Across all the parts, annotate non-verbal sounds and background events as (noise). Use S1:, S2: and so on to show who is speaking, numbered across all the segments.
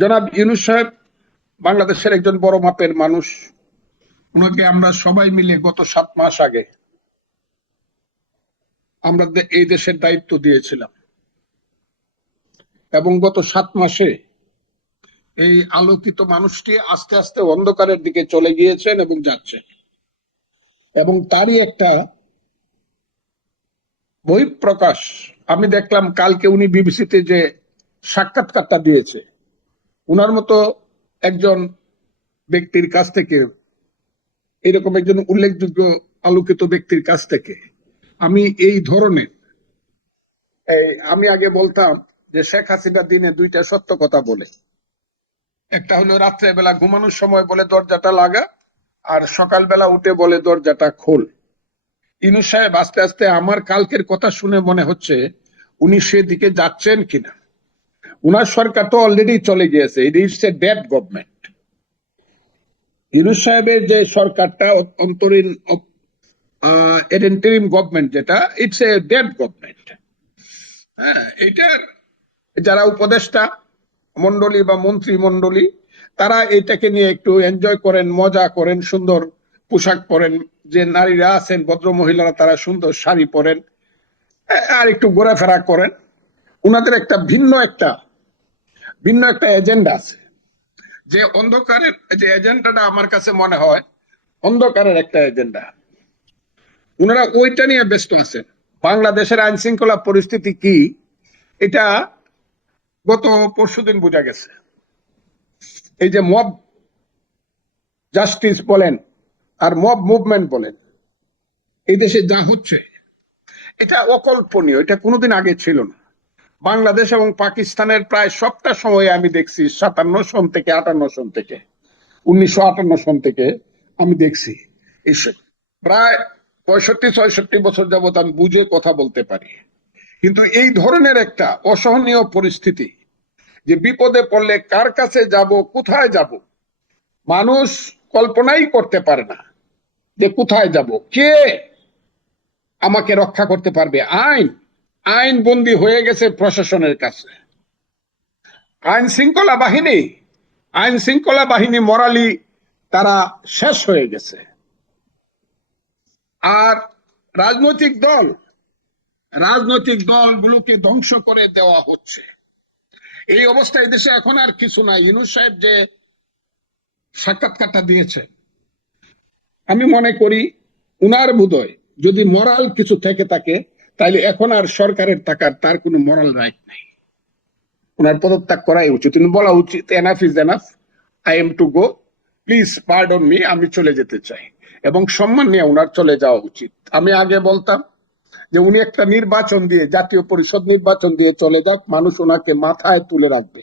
S1: জনাব ইউনুস সাহেব বাংলাদেশের একজন বড় মাপের মানুষ ওনাকে আমরা সবাই মিলে গত সাত মাস আগে আমরা এই দেশের দায়িত্ব দিয়েছিলাম এবং গত সাত মাসে এই আলোকিত মানুষটি আস্তে আস্তে অন্ধকারের দিকে চলে গিয়েছেন এবং যাচ্ছেন এবং তারই একটা বহিঃপ্রকাশ আমি দেখলাম কালকে উনি বিবিসিতে যে সাক্ষাৎকারটা দিয়েছে উনার মতো একজন ব্যক্তির কাছ থেকে এরকম একজন উল্লেখযোগ্য আলোকিত ব্যক্তির কাছ থেকে আমি এই ধরনের আমি আগে বলতাম যে শেখ হাসিনা দিনে দুইটা সত্য কথা বলে একটা হলো রাত্রে বেলা ঘুমানোর সময় বলে দরজাটা লাগা আর সকালবেলা উঠে বলে দরজাটা খোল ইনু সাহেব আস্তে আস্তে আমার কালকের কথা শুনে মনে হচ্ছে উনি সেদিকে যাচ্ছেন কিনা উনার সরকার তো অলরেডি চলে গিয়েছে it it's a dead government Yunus সাহেবের যে সরকারটা অন্তরীণ এডেন্টেরিম গভর্নমেন্ট যেটা ইটস এ ডেড গভর্নমেন্ট হ্যাঁ এটার যারা উপদেষ্টা মন্ডলী বা মন্ত্রী মন্ডলী তারা এটাকে নিয়ে একটু এনজয় করেন মজা করেন সুন্দর পোশাক পরেন যে নারীরা আছেন ভদ্র মহিলারা তারা সুন্দর শাড়ি পরেন হ্যাঁ, আর একটু ঘোরাফেরা করেন উনাদের একটা ভিন্ন একটা ভিন্ন একটা এজেন্ডা আছে যে অন্ধকারের যে এজেন্ডাটা আমার কাছে মনে হয় অন্ধকারের একটা এজেন্ডা ওনারা ওইটা নিয়ে ব্যস্ত আছেন বাংলাদেশের আইন শৃঙ্খলা পরিস্থিতি কি এটা গত পরশুদিন বোঝা গেছে এই যে মব জাস্টিস বলেন আর মব মুভমেন্ট বলেন এই দেশে যা হচ্ছে এটা অকল্পনীয় এটা কোনোদিন আগে ছিল না বাংলাদেশ এবং পাকিস্তানের প্রায় সবটা সময়ে আমি দেখছি সাতান্ন সন থেকে আটান্ন সন থেকে উনিশশো আটান্ন সন থেকে আমি দেখছি প্রায় পঁয়ষট্টি ছয়ষট্টি বছর যাবৎ আমি বুঝে কথা বলতে পারি কিন্তু এই ধরনের একটা অসহনীয় পরিস্থিতি যে বিপদে পড়লে কার কাছে যাব কোথায় যাব মানুষ কল্পনাই করতে পারে না যে কোথায় যাব কে আমাকে রক্ষা করতে পারবে আইন আইন বন্দি হয়ে গেছে প্রশাসনের কাছে আইন শৃঙ্খলা বাহিনী আইন শৃঙ্খলা বাহিনী মরালি তারা শেষ হয়ে গেছে আর রাজনৈতিক দল রাজনৈতিক দলগুলোকে ধ্বংস করে দেওয়া হচ্ছে এই অবস্থায় দেশে এখন আর কিছু নাই ইনু সাহেব যে সাক্ষাৎকারটা দিয়েছেন আমি মনে করি উনার বোধয় যদি মরাল কিছু থেকে থাকে তাইলে এখন আর সরকারের টাকার তার কোনো মরাল রাইট নাই ওনার পদত্যাগ করাই উচিত বলা উচিত enough is enough I am to go please pardon me আমি চলে যেতে চাই এবং সম্মান নিয়ে ওনার চলে যাওয়া উচিত আমি আগে বলতাম যে উনি একটা নির্বাচন দিয়ে জাতীয় পরিষদ নির্বাচন দিয়ে চলে যাক মানুষ ওনাকে মাথায় তুলে রাখবে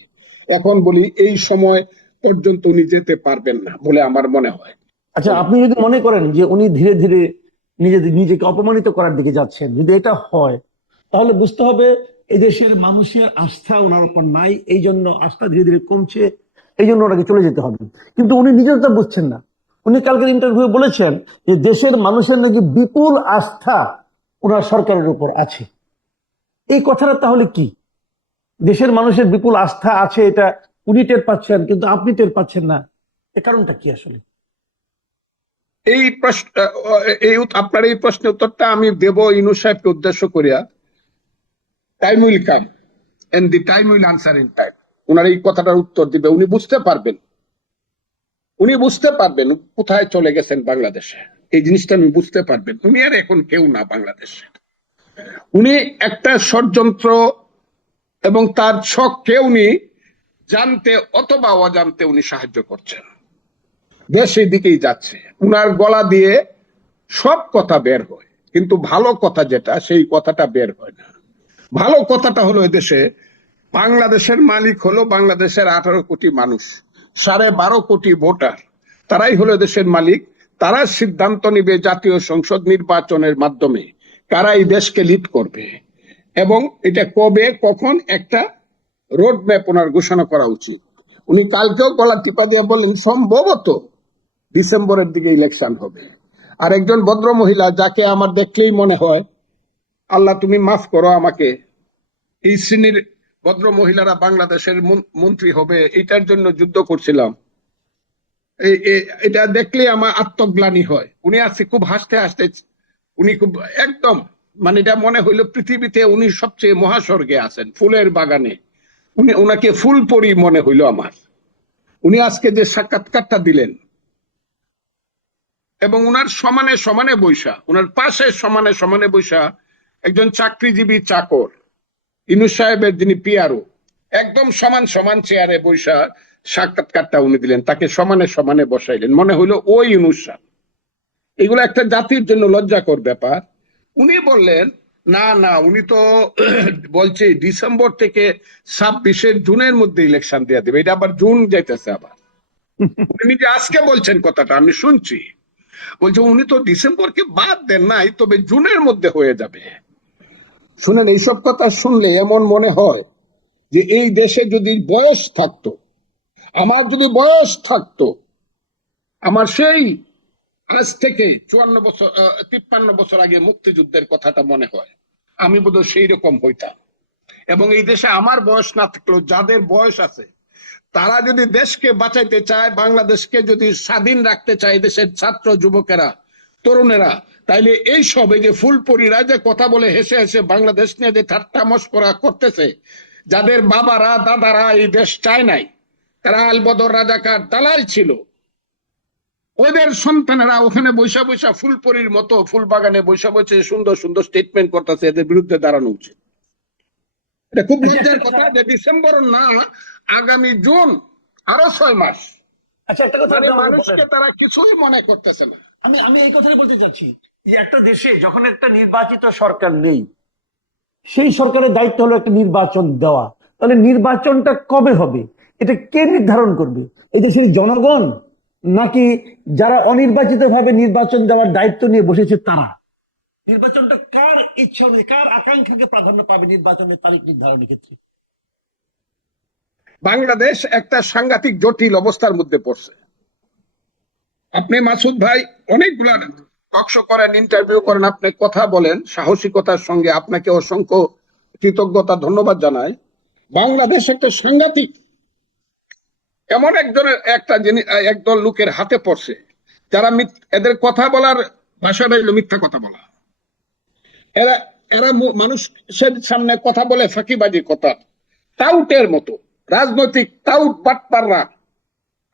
S1: এখন বলি এই সময় পর্যন্ত উনি যেতে পারবেন না বলে আমার মনে হয়
S2: আচ্ছা আপনি যদি মনে করেন যে উনি ধীরে ধীরে নিজেদের নিজেকে অপমানিত করার দিকে যাচ্ছেন যদি এটা হয় তাহলে বুঝতে হবে এদেশের মানুষের আস্থা ওনার উপর নাই এই জন্য আস্থা ধীরে ধীরে কমছে এই জন্য ওনাকে চলে যেতে হবে কিন্তু উনি নিজেও তো বুঝছেন না উনি কালকের ইন্টারভিউ বলেছেন যে দেশের মানুষের নাকি বিপুল আস্থা ওনার সরকারের উপর আছে এই কথাটা তাহলে কি দেশের মানুষের বিপুল আস্থা আছে এটা উনি টের পাচ্ছেন কিন্তু আপনি টের পাচ্ছেন না এ কারণটা কি আসলে
S1: এই প্রশ্ন এই আপনার এই প্রশ্নের উত্তরটা আমি দেব ইনু সাহেবকে উদ্দেশ্য করিয়া time will come and the time will answer in time ওনার এই কথাটার উত্তর দিবে উনি বুঝতে পারবেন উনি বুঝতে পারবেন কোথায় চলে গেছেন বাংলাদেশে এই জিনিসটা উনি বুঝতে পারবেন উনি আর এখন কেউ না বাংলাদেশে উনি একটা ষড়যন্ত্র এবং তার কেউ উনি জানতে অথবা অজান্তে উনি সাহায্য করছেন দেশের দিকেই যাচ্ছে উনার গলা দিয়ে সব কথা বের হয় কিন্তু ভালো কথা যেটা সেই কথাটা বের হয় না ভালো কথাটা হলো দেশে বাংলাদেশের মালিক হলো বাংলাদেশের আঠারো কোটি মানুষ সাড়ে বারো কোটি ভোটার তারাই হলো দেশের মালিক তারা সিদ্ধান্ত নিবে জাতীয় সংসদ নির্বাচনের মাধ্যমে কারা এই দেশকে লিড করবে এবং এটা কবে কখন একটা রোড ম্যাপ ওনার ঘোষণা করা উচিত উনি কালকেও গলা টিপা দিয়ে বললেন সম্ভবত ডিসেম্বরের দিকে ইলেকশন হবে আর একজন ভদ্র মহিলা যাকে আমার দেখলেই মনে হয় আল্লাহ তুমি মাফ করো আমাকে এই শ্রেণীর ভদ্র মহিলারা বাংলাদেশের মন্ত্রী হবে এটার জন্য যুদ্ধ করছিলাম এটা দেখলে আমার আত্মগ্লানি হয় উনি আছে খুব হাসতে হাসতে উনি খুব একদম মানে এটা মনে হইলো পৃথিবীতে উনি সবচেয়ে মহাস্বর্গে আছেন ফুলের বাগানে উনি ওনাকে ফুল পরি মনে হইলো আমার উনি আজকে যে সাক্ষাৎকারটা দিলেন এবং উনার সমানে সমানে বৈশা ওনার পাশে সমানে সমানে বৈশা একজন চাকরিজীবী চাকর ইনু সাহেবের যিনি পিয়ারও একদম সমান সমান চেয়ারে বৈশা সাক্ষাৎকারটা উনি দিলেন তাকে সমানে সমানে বসাইলেন মনে হইল ওই ইনুসাহ এগুলো একটা জাতির জন্য লজ্জাকর ব্যাপার উনি বললেন না না উনি তো (clears throat) বলছে ডিসেম্বর থেকে ছাব্বিশের জুনের মধ্যে ইলেকশন দিয়ে দেবে এটা আবার জুন যাইতেছে আবার (laughs) উনি নিজে আজকে বলছেন কথাটা আমি শুনছি বলছে উনি তো ডিসেম্বরকে বাদ দেন নাই তবে জুনের মধ্যে হয়ে যাবে শুনেন এইসব কথা শুনলে এমন মনে হয় যে এই দেশে যদি বয়স থাকতো আমার যদি বয়স থাকতো আমার সেই আজ থেকে চুয়ান্ন বছর তিপ্পান্ন বছর আগে মুক্তিযুদ্ধের কথাটা মনে হয় আমি বোধহয় সেই রকম হইতাম এবং এই দেশে আমার বয়স না থাকলেও যাদের বয়স আছে তারা যদি দেশকে বাঁচাইতে চায় বাংলাদেশকে যদি স্বাধীন রাখতে চায় দেশের ছাত্র যুবকেরা তরুণেরা তাইলে এই সবে যে ফুলপুরীরা যে কথা বলে হেসে হেসে বাংলাদেশ নিয়ে যে ঠাট্টা মস্করা করতেছে যাদের বাবারা দাদারা এই দেশ চায় নাই তারা আলবদর রাজাকার দালাল ছিল ওদের সন্তানেরা ওখানে বৈশা বৈশা ফুলপুরির মতো ফুল বাগানে বৈশা বৈশে সুন্দর সুন্দর স্টেটমেন্ট করতেছে এদের বিরুদ্ধে দাঁড়ানো উচিত এটা খুব লজ্জার কথা যে ডিসেম্বর না আগামী জুন আরো ছয় মাস আচ্ছা, মানে মানুষকে তারা কিছুই মনে করতেছে না
S2: আমি আমি এই কথাটা বলতে চাচ্ছি যে একটা দেশে যখন একটা নির্বাচিত সরকার নেই সেই সরকারের দায়িত্ব হলো একটা নির্বাচন দেওয়া তাহলে নির্বাচনটা কবে হবে এটা কে নির্ধারণ করবে এই দেশের জনগণ নাকি যারা অনির্বাচিত ভাবে নির্বাচন দেওয়ার দায়িত্ব নিয়ে বসেছে তারা
S1: নির্বাচনটা কার ইচ্ছা কার আকাঙ্ক্ষাকে প্রাধান্য পাবে নির্বাচনের তারিখ নির্ধারণের ক্ষেত্রে বাংলাদেশ একটা সাংঘাতিক জটিল অবস্থার মধ্যে পড়ছে আপনি মাসুদ ভাই অনেকগুলা টকশো করেন ইন্টারভিউ করেন আপনি কথা বলেন সাহসিকতার সঙ্গে আপনাকে অসংখ্য কৃতজ্ঞতা ধন্যবাদ জানাই বাংলাদেশ একটা সাংঘাতিক এমন একজনের একটা জিনিস একদল লোকের হাতে পড়ছে যারা এদের কথা বলার ভাষা রইল মিথ্যা কথা বলা এরা এরা মানুষের সামনে কথা বলে ফাঁকিবাজি কথা টাউটের মতো রাজনৈতিক তাউট বাটপাররা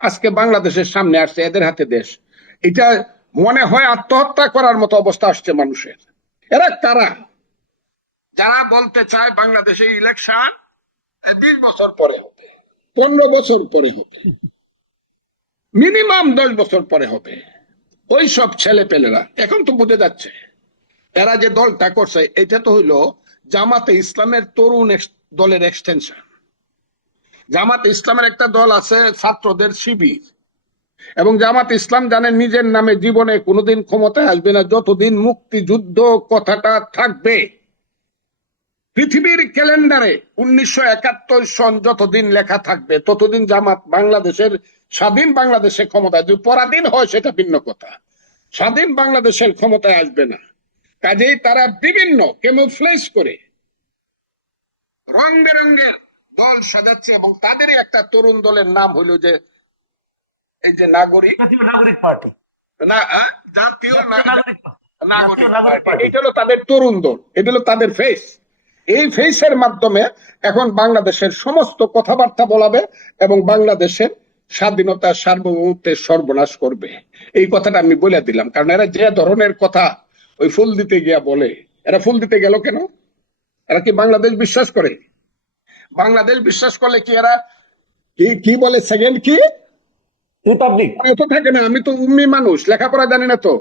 S1: আজকে বাংলাদেশের সামনে আসছে এদের হাতে দেশ এটা মনে হয় আত্মহত্যা করার মতো অবস্থা আসছে মানুষের এরা তারা যারা বলতে চায় বাংলাদেশে ইলেকশন বিশ বছর পরে হবে পনেরো বছর পরে হবে মিনিমাম দশ বছর পরে হবে ওই সব ছেলে পেলেরা এখন তো বুঝে যাচ্ছে এরা যে দলটা করছে এটা তো হইলো জামাতে ইসলামের তরুণ দলের এক্সটেনশন জামাত ইসলামের একটা দল আছে ছাত্রদের শিবির এবং জামাত ইসলাম জানেন নিজের নামে জীবনে কোনোদিন ক্ষমতা আসবে না যতদিন মুক্তিযুদ্ধ কথাটা থাকবে পৃথিবীর ক্যালেন্ডারে উনিশশো একাত্তর সন যতদিন লেখা থাকবে ততদিন জামাত বাংলাদেশের স্বাধীন বাংলাদেশে ক্ষমতায় যদি পরাধীন হয় সেটা ভিন্ন কথা স্বাধীন বাংলাদেশের ক্ষমতায় আসবে না কাজেই তারা বিভিন্ন কেমোফ্লেস করে রং বেরঙ্গের দল সাজাচ্ছে এবং তাদেরই একটা তরুণ দলের নাম হইল যে এই যে নাগরিক নাগরিক পার্টি না জাতীয় নাগরিক এটা তাদের তরুণ দল এটা হলো তাদের ফেস এই ফেসের মাধ্যমে এখন বাংলাদেশের সমস্ত কথাবার্তা বলাবে এবং বাংলাদেশের স্বাধীনতা সার্বভৌমত্বের সর্বনাশ করবে এই কথাটা আমি বলে দিলাম কারণ এরা যে ধরনের কথা ওই ফুল দিতে গিয়া বলে এরা ফুল দিতে গেল কেন এরা কি বাংলাদেশ বিশ্বাস করে বাংলাদেশ বিশ্বাস করলে কি এরা কি কি বলে সেকেন্ড কি রিপাবলিক তো থাকে না আমি তো উম্মি মানুষ লেখাপড়া জানি না তো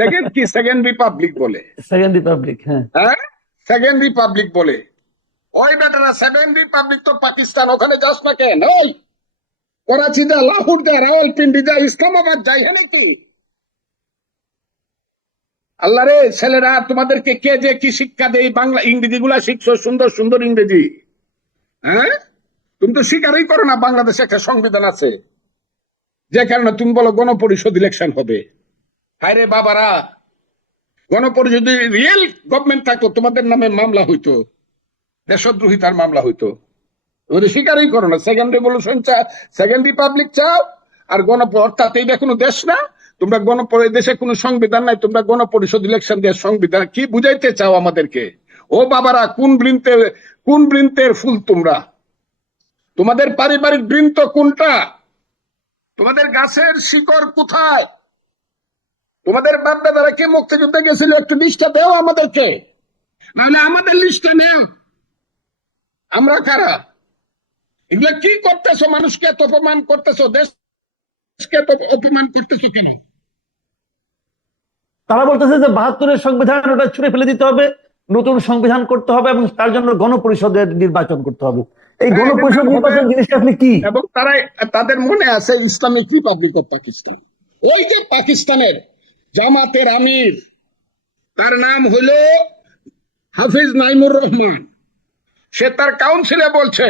S1: সেকেন্ড কি সেকেন্ড রিপাবলিক বলে
S2: সেকেন্ড রিপাবলিক হ্যাঁ
S1: সেকেন্ড হ্যাঁ? রিপাবলিক বলে ওই বেটারা সেভেন রিপাবলিক তো পাকিস্তান ওখানে যাস না কেন ওই করাচি যা লাহোর যা রাওয়ালপিন্ডি যা ইসলামাবাদ যাই হ্যাঁ নাকি আল্লাহ রে ছেলেরা তোমাদেরকে কে যে কি শিক্ষা দেয় বাংলা ইংরেজি গুলা শিখছো সুন্দর সুন্দর ইংরেজি হ্যাঁ তুমি তো স্বীকারই করো না বাংলাদেশে একটা সংবিধান আছে যে কারণে তুমি বলো গণপরিষদ ইলেকশন হবে হায় রে বাবারা গণপরিষদ রিয়েল গভর্নমেন্ট থাকতো তোমাদের নামে মামলা হইতো দেশদ্রোহিতার মামলা হইতো ওদের স্বীকারই করো না সেকেন্ড রেভলিউশন চাও সেকেন্ড রিপাবলিক চাও আর গণ অর্থাৎ এইটা কোনো দেশ না তোমরা গণপরি দেশে কোনো সংবিধান নাই তোমরা গণপরিষদ ইলেকশন দিয়ে সংবিধান কি বুঝাইতে চাও আমাদেরকে ও বাবারা কোন বৃন্তে কোন বৃন্তের ফুল তোমরা তোমাদের পারিবারিক বৃন্ত কোনটা তোমাদের গাছের শিকড় কোথায় তোমাদের দাদারা কে মুক্তিযুদ্ধে গেছিল একটু লিস্টটা দেও আমাদেরকে নাহলে আমাদের লিস্টটা নেও আমরা কারা এগুলো কি করতেছো মানুষকে এত অপমান করতেছো দেশকে এত অপমান করতেছো কেন
S2: তারা বলতেছে যে বাহাত্তরের সংবিধান ওটা ছুড়ে ফেলে দিতে হবে নতুন সংবিধান করতে হবে এবং তার জন্য গণপরিষদের নির্বাচন করতে হবে এই হ্যাঁ, গণপরিষদ নির্বাচন জিনিসটা আপনি কি
S1: এবং তারা তাদের মনে আছে ইসলামিক রিপাবলিক অফ পাকিস্তান ওই যে পাকিস্তানের জামাতের আমির তার নাম হলো হাফিজ নাইমুর রহমান সে তার কাউন্সিলে বলছে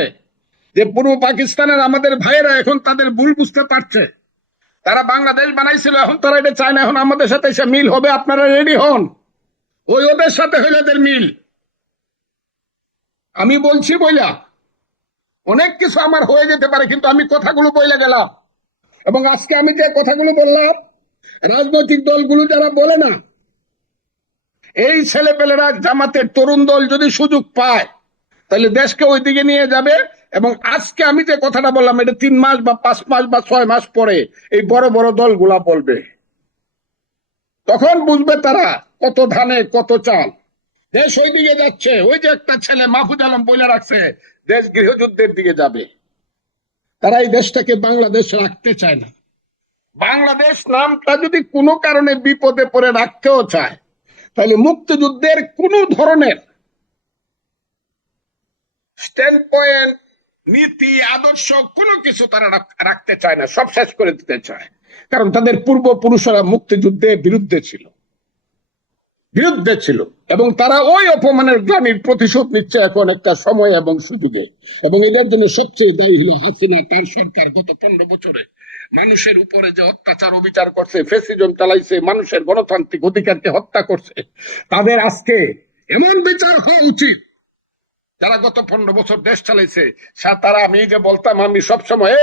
S1: যে পূর্ব পাকিস্তানের আমাদের ভাইয়েরা এখন তাদের ভুল বুঝতে পারছে তারা বাংলাদেশ বানাইছিল এখন তারা এটা চায় না এখন আমাদের সাথে সে মিল হবে আপনারা রেডি হন ওই ওদের সাথে হইল মিল আমি বলছি বইলা অনেক কিছু আমার হয়ে যেতে পারে কিন্তু আমি কথাগুলো বইলে গেলাম এবং আজকে আমি যে কথাগুলো বললাম রাজনৈতিক দলগুলো যারা বলে না এই ছেলেপেলেরা জামাতের তরুণ দল যদি সুযোগ পায় তাহলে দেশকে ওই দিকে নিয়ে যাবে এবং আজকে আমি যে কথাটা বললাম এটা তিন মাস বা পাঁচ মাস বা ছয় মাস পরে এই বড় বড় দলগুলা বলবে তখন বুঝবে তারা কত ধানে কত চাল দেশ ওই দিকে যাচ্ছে ওই যে একটা ছেলে মাহফুজ আলম বলে রাখছে দেশ গৃহযুদ্ধের দিকে যাবে তারা এই দেশটাকে বাংলাদেশ রাখতে চায় না বাংলাদেশ নামটা যদি কোনো কারণে বিপদে পড়ে রাখতেও চায় তাহলে মুক্তিযুদ্ধের কোন ধরনের স্ট্যান্ড পয়েন্ট নীতি আদর্শ কোনো কিছু তারা রাখতে চায় না সব শেষ করে দিতে চায় কারণ তাদের পূর্বপুরুষরা মুক্তিযুদ্ধের বিরুদ্ধে ছিল বিরুদ্ধে ছিল এবং তারা ওই অপমানের গ্লানির প্রতিশোধ নিচ্ছে এখন একটা সময় এবং সুযোগে এবং এদের জন্য সবচেয়ে দায়ী হলো হাসিনা তার সরকার গত পনেরো বছরে মানুষের উপরে যে অত্যাচার অবিচার করছে ফেসিজম চালাইছে মানুষের গণতান্ত্রিক অধিকারকে হত্যা করছে তাদের আজকে এমন বিচার হওয়া উচিত যারা গত পনেরো বছর দেশ চালাইছে তারা আমি যে বলতাম আমি সবসময়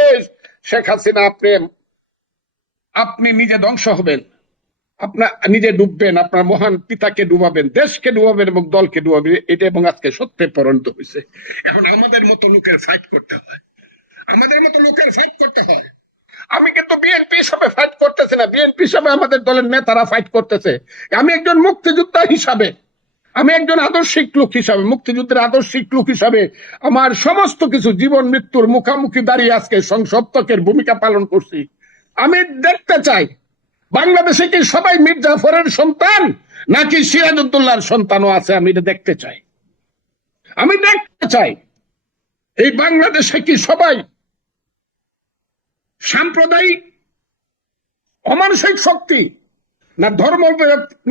S1: শেখ হাসিনা আপনি আপনি নিজে ধ্বংস হবেন আপনার নিজে ডুববেন আপনার মহান পিতাকে ডুবাবেন দেশকে ডুবাবেন এবং দলকে ডুবাবেন এটা এবং আজকে সত্যে পরিণত হয়েছে এখন আমাদের মতো লোকের ফাইট করতে হয় আমাদের মতো লোকের ফাইট করতে হয় আমি কিন্তু বিএনপি হিসাবে ফাইট করতেছি না বিএনপি হিসাবে আমাদের দলের নেতারা ফাইট করতেছে আমি একজন মুক্তিযোদ্ধা হিসাবে আমি একজন আদর্শিক লোক হিসাবে মুক্তিযুদ্ধের আদর্শিক লোক হিসাবে আমার সমস্ত কিছু জীবন মৃত্যুর মুখামুখি দাঁড়িয়ে আজকে সংসপ্তকের ভূমিকা পালন করছি আমি দেখতে চাই বাংলাদেশে কি সবাই মির্জাফরের সন্তান নাকি সিরাজুদ্দোল্লার সন্তানও আছে আমি এটা দেখতে চাই আমি দেখতে চাই এই বাংলাদেশে কি সবাই সাম্প্রদায়িক অমানসিক শক্তি না ধর্ম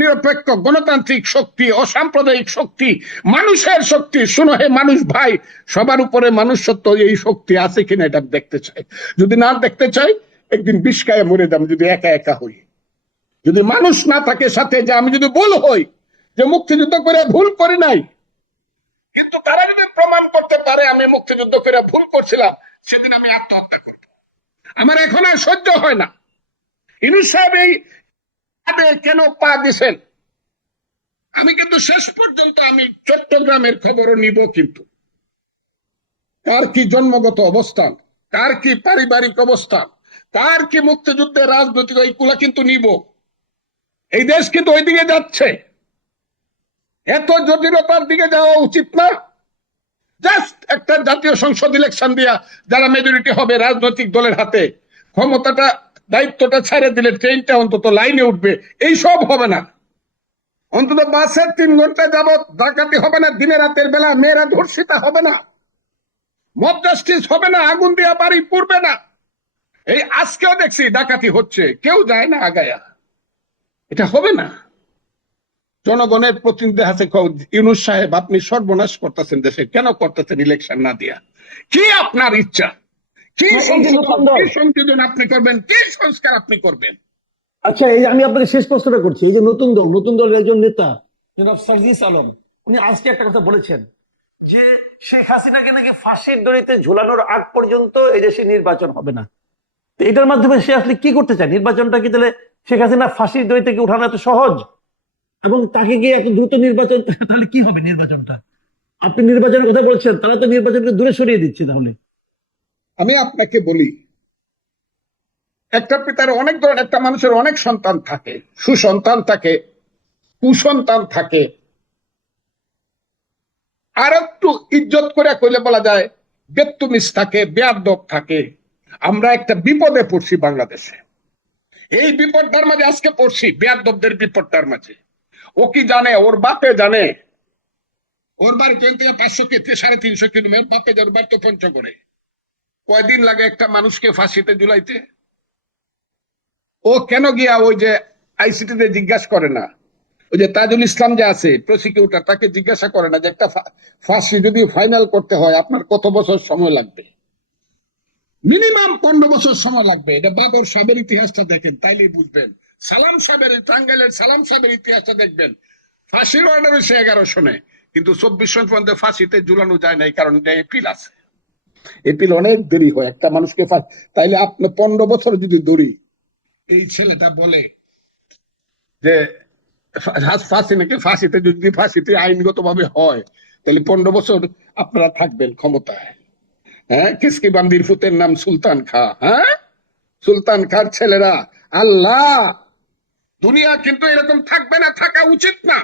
S1: নিরপেক্ষ গণতান্ত্রিক শক্তি অসাম্প্রদায়িক শক্তি মানুষের শক্তি শুনো হে মানুষ ভাই সবার উপরে মানুষত্ব এই শক্তি আছে কিনা এটা দেখতে চাই যদি না দেখতে চাই একদিন বিষ্কায় মরে দাম যদি একা একা হই যদি মানুষ না থাকে সাথে যে আমি যদি ভুল হই যে মুক্তিযুদ্ধ করে ভুল করি নাই কিন্তু তারা যদি প্রমাণ করতে পারে আমি মুক্তিযুদ্ধ করে ভুল করছিলাম সেদিন আমি আত্মহত্যা করব আমার এখন আর সহ্য হয় না ইনুস সাহেব এই কেন পা দিছেন আমি কিন্তু শেষ পর্যন্ত আমি চট্টগ্রামের খবরও নিব কিন্তু কার কি জন্মগত অবস্থান কার কি পারিবারিক অবস্থান কার কি মুক্তিযুদ্ধের রাজনৈতিক এইগুলা কিন্তু নিব এই দেশ কিন্তু ওই দিকে যাচ্ছে এত জটিলতার দিকে যাওয়া উচিত না জাস্ট একটা জাতীয় সংসদ ইলেকশন দিয়া যারা মেজরিটি হবে রাজনৈতিক দলের হাতে ক্ষমতাটা দায়িত্বটা ছেড়ে দিলে ট্রেনটা অন্তত লাইনে উঠবে এই সব হবে না অন্তত বাসের তিন ঘন্টা যাবত ডাকাতি হবে না দিনে রাতের বেলা মেয়েরা ধর্ষিতা হবে না মব জাস্টিস হবে না আগুন দিয়া বাড়ি পুড়বে না এই আজকেও দেখছি ডাকাতি হচ্ছে কেউ যায় না আগায়া এটা হবে না জনগণের প্রতিনিধি আছে ইউনুস সাহেব আপনি সর্বনাশ করতেছেন দেশে কেন করতেছেন ইলেকশন না দিয়া কি আপনার ইচ্ছা হ্যাঁ, কি সংশোধন আপনি করবেন কি সংস্কার আপনি করবেন আচ্ছা এই আমি আপনাকে শেষ প্রশ্নটা করছি এই যে নতুন দল নতুন দলের একজন নেতা জনাব সার্জিস আলম উনি আজকে একটা কথা বলেছেন যে শেখ হাসিনাকে নাকি ফাঁসির দড়িতে ঝুলানোর আগ পর্যন্ত এদেশে নির্বাচন হবে না এটার মাধ্যমে সে আসলে কি করতে চায় নির্বাচনটা কি তাহলে শেখ হাসিনা ফাঁসির দই থেকে উঠানো এত সহজ এবং তাকে গিয়ে এত দ্রুত নির্বাচন (laughs) তাহলে কি হবে নির্বাচনটা আপনি নির্বাচনের কথা বলছেন তারা তো নির্বাচনকে দূরে সরিয়ে দিচ্ছে তাহলে আমি আপনাকে বলি একটা পিতার অনেক ধরনের একটা মানুষের অনেক সন্তান থাকে সুসন্তান থাকে কুসন্তান থাকে আর একটু ইজ্জত করে কইলে বলা যায় বেত্তুমিস থাকে বেয়ারদব থাকে আমরা একটা বিপদে পড়ছি বাংলাদেশে এই বিপদটার মাঝে আজকে পড়ছি বেয়াদবদের বিপদটার মাঝে ও কি জানে ওর বাপে জানে ওর বাড়ি ট্রেন থেকে পাঁচশো সাড়ে তিনশো কিলোমিটার বাপে যার বাড়ি তো পঞ্চ করে কয়দিন লাগে একটা মানুষকে ফাঁসিতে জুলাইতে ও কেন গিয়া ওই যে আইসিটি তে জিজ্ঞাসা করে না ওই যে তাজুল ইসলাম যে আছে প্রসিকিউটার তাকে জিজ্ঞাসা করে না যে একটা ফাঁসি যদি ফাইনাল করতে হয় আপনার কত বছর সময় লাগবে মিনিমাম পনেরো বছর সময় লাগবে এটা বাবর সাহেবের ইতিহাসটা দেখেন তাইলেই বুঝবেন সালাম সাহেবের টাঙ্গাইলের সালাম সাহেবের ইতিহাসটা দেখবেন ফাঁসির অর্ডার হয়েছে এগারো শোনে কিন্তু চব্বিশ সন পর্যন্ত ফাঁসিতে ঝুলানো যায় নাই কারণ এটা এপ্রিল আছে এপ্রিল অনেক দেরি হয় একটা মানুষকে তাইলে আপনি পনেরো বছর যদি দৌড়ি এই ছেলেটা বলে যে ফাঁসি নাকি ফাঁসিতে যদি ফাঁসিতে আইনগত ভাবে হয় তাহলে পনেরো বছর আপনারা থাকবেন ক্ষমতায় হ্যাঁ কিসকি বান্দির ফুতের নাম সুলতান খা হ্যাঁ সুলতান খার ছেলেরা আল্লাহ দুনিয়া কিন্তু এরকম থাকবে না থাকা উচিত না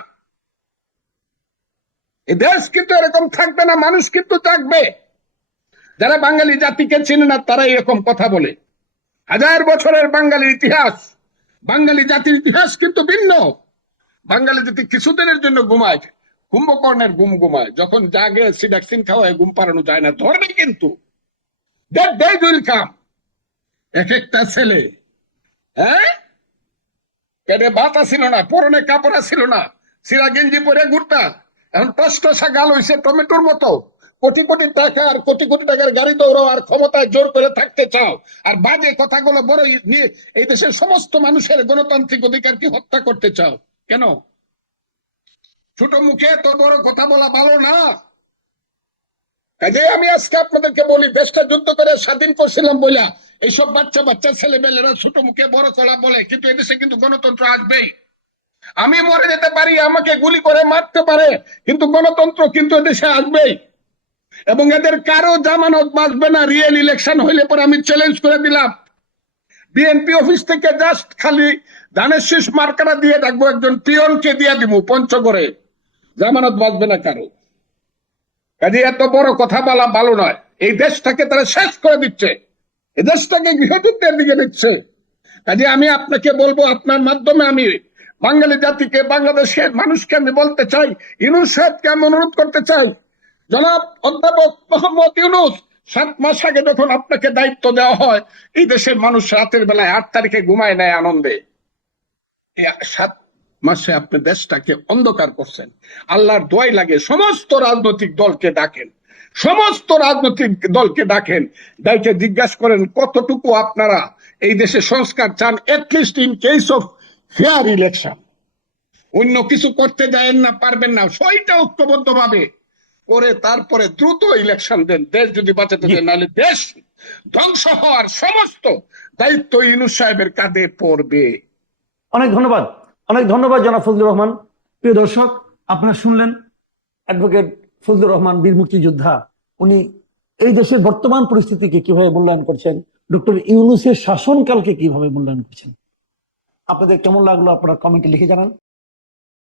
S1: এ দেশ কিন্তু এরকম থাকবে না মানুষ কিন্তু থাকবে যারা বাঙালি জাতিকে চিনে না তারা এরকম কথা বলে হাজার বছরের বাঙালির ইতিহাস বাঙালি জাতির ইতিহাস কিন্তু ভিন্ন বাঙালি জাতি কিছুদিনের জন্য ঘুমায় কুম্ভকর্ণের গুম গুমায় যখন জাগে সিডাক্সিন খাওয়ায় গুম পারানো যায় না ধরবে কিন্তু এক একটা ছেলে হ্যাঁ পেটে বাতা ছিল না পরনে কাপড়া ছিল না সিরা গেঞ্জি পরে ঘুরতা এখন টসটসা গাল হয়েছে টমেটোর মতো কোটি কোটি টাকা আর কোটি কোটি টাকার গাড়ি দৌড়াও আর ক্ষমতায় জোর করে থাকতে চাও আর বাজে কথাগুলো বড় নিয়ে এই দেশের সমস্ত মানুষের গণতান্ত্রিক অধিকারকে হত্যা করতে চাও কেন ছোট মুখে তো বড় কথা বলা ভালো না কাজে আমি আজকে আপনাদেরকে বলি দেশটা যুদ্ধ করে স্বাধীন করছিলাম বলে এইসব বাচ্চা বাচ্চা ছেলে ছেলেমেয়েরা ছোট মুখে বড় কলা বলে কিন্তু এদেশে কিন্তু গণতন্ত্র আসবেই আমি মরে যেতে পারি আমাকে গুলি করে মারতে পারে কিন্তু গণতন্ত্র কিন্তু এদেশে আসবেই এবং এদের কারো জামানত বাঁচবে না রিয়েল ইলেকশন হইলে পরে আমি চ্যালেঞ্জ করে দিলাম বিএনপি অফিস থেকে জাস্ট খালি ধানের শীষ মার্কারা দিয়ে রাখবো একজন পিয়নকে দিয়ে দিব পঞ্চগড়ে জামানত বাঁচবে না কারো কাজে এত বড় কথা বলা ভালো নয় এই দেশটাকে তারা শেষ করে দিচ্ছে এই দেশটাকে গৃহযুদ্ধের দিকে দিচ্ছে কাজে আমি আপনাকে বলবো আপনার মাধ্যমে আমি বাঙালি জাতিকে বাংলাদেশের মানুষকে আমি বলতে চাই ইউনুস সাহেবকে আমি অনুরোধ করতে চাই জনাব অধ্যাপক মোহাম্মদ ইউনুস সাত মাস আগে যখন আপনাকে দায়িত্ব দেওয়া হয় এই দেশের মানুষ রাতের বেলায় আট তারিখে ঘুমায় নেয় আনন্দে সাত মাসে আপনি দেশটাকে অন্ধকার করছেন আল্লাহর দোয়াই লাগে সমস্ত রাজনৈতিক দলকে ডাকেন সমস্ত রাজনৈতিক দলকে ডাকেন দায়িত্বে জিজ্ঞাসা করেন কতটুকু আপনারা এই দেশে সংস্কার চান at least in case of fair election অন্য কিছু করতে যায়েন না পারবেন না সইটা ঐক্যবদ্ধ ভাবে করে তারপরে দ্রুত ইলেকশন দেন দেশ যদি বাঁচাতে চান নাহলে দেশ ধ্বংস হওয়ার সমস্ত দায়িত্ব ইনু সাহেবের কাঁধে পড়বে অনেক ধন্যবাদ অনেক ধন্যবাদ জনাব ফজলুর রহমান প্রিয় দর্শক আপনারা শুনলেন অ্যাডভোকেট ফজলুর রহমান বীর মুক্তিযোদ্ধা উনি এই দেশের বর্তমান পরিস্থিতিকে কিভাবে মূল্যায়ন করছেন ডক্টর ইউনুসের শাসনকালকে কিভাবে মূল্যায়ন করছেন আপনাদের কেমন লাগলো আপনারা কমেন্টে লিখে জানান